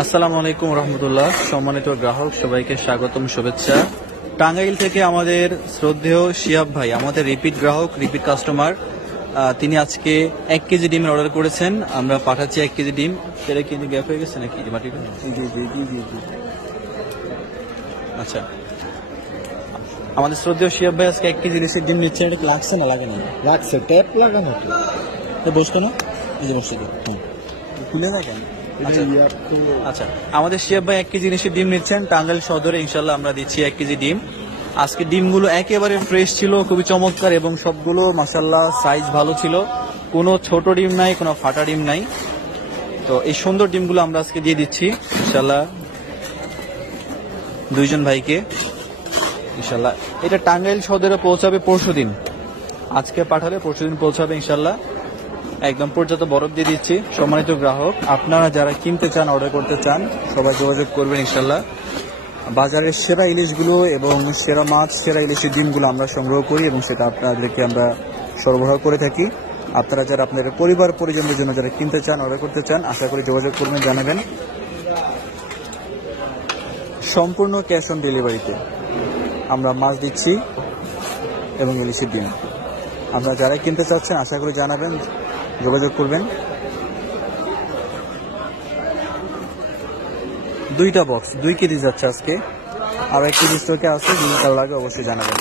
আসসালামু আলাইকুম রহমতুল্লাহ। সম্মানিত গ্রাহক সবাইকে স্বাগতম, শুভেচ্ছা। টাঙ্গাইল থেকে আমাদের শ্রদ্ধেয় শিহাব ভাই, আমাদের রিপিট গ্রাহক, রিপিট কাস্টমার। তিনি আজকে 1 কেজি ডিমের অর্ডার করেছেন। আমরা পাঠাচ্ছি 1 কেজি ডিম। সেটা কিন্তু গ্যাপ হয়ে গেছে নাকি মাটিটা? আচ্ছা, আমাদের শ্রদ্ধেয় শিহাব ভাই আজকে 1 কেজি ইলিশের ডিম নিচ্ছেন। এটা লাগছে না লাগে না? লাগছে, ট্যাপ লাগানো তো। বসতো না, এই যে বসছে, খুলে না কেন? আচ্ছা, আমাদের শিহাব ভাই 1 কেজি ইলিশের ডিম নিচ্ছেন টাঙ্গাইল সদরে। ইনশাল্লাহ আমরা দিচ্ছি 1 কেজি ডিম। আজকে ডিমগুলো একেবারে ফ্রেশ ছিল, খুবই চমৎকার, এবং সবগুলো মাশাআল্লাহ সাইজ ভালো ছিল। কোনো ছোট ডিম নাই, কোনো ফাটা ডিম নাই। তো এই সুন্দর ডিমগুলো আমরা আজকে দিয়ে দিচ্ছি ইনশাল্লাহ দুইজন ভাইকে। ইনশাল্লাহ এটা টাঙ্গাইল সদরে পৌঁছাবে পরশুদিন। আজকে পাঠালে পরশুদিন পৌঁছাবে ইনশাল্লাহ। একদম পর্যাপ্ত বরফ দিয়ে দিচ্ছি। সম্মানিত গ্রাহক, আপনারা যারা কিনতে চান, অর্ডার করতে চান, সবাই যোগাযোগ করবেন ইনশাল্লাহ। বাজারের সেরা ইলিশগুলো এবং সেরা মাছ, সেরা ইলিশের ডিমগুলো আমরা সংগ্রহ করি এবং সেটা আপনাদেরকে আমরা সরবরাহ করে থাকি। আপনারা যারা আপনাদের পরিবার পরিজনদের জন্য যারা কিনতে চান, অর্ডার করতে চান, আশা করি যোগাযোগ করবেন, জানাবেন। সম্পূর্ণ ক্যাশ অন ডেলিভারিতে আমরা মাছ দিচ্ছি এবং ইলিশের ডিম। আপনারা যারা কিনতে চাচ্ছেন আশা করি জানাবেন, যোগাযোগ করবেন। 2টা বক্স 2 কেজি যাচ্ছে আজকে, আর 1 কেজি স্টকে আছে। যদি ভালো লাগে অবশ্যই জানাবেন।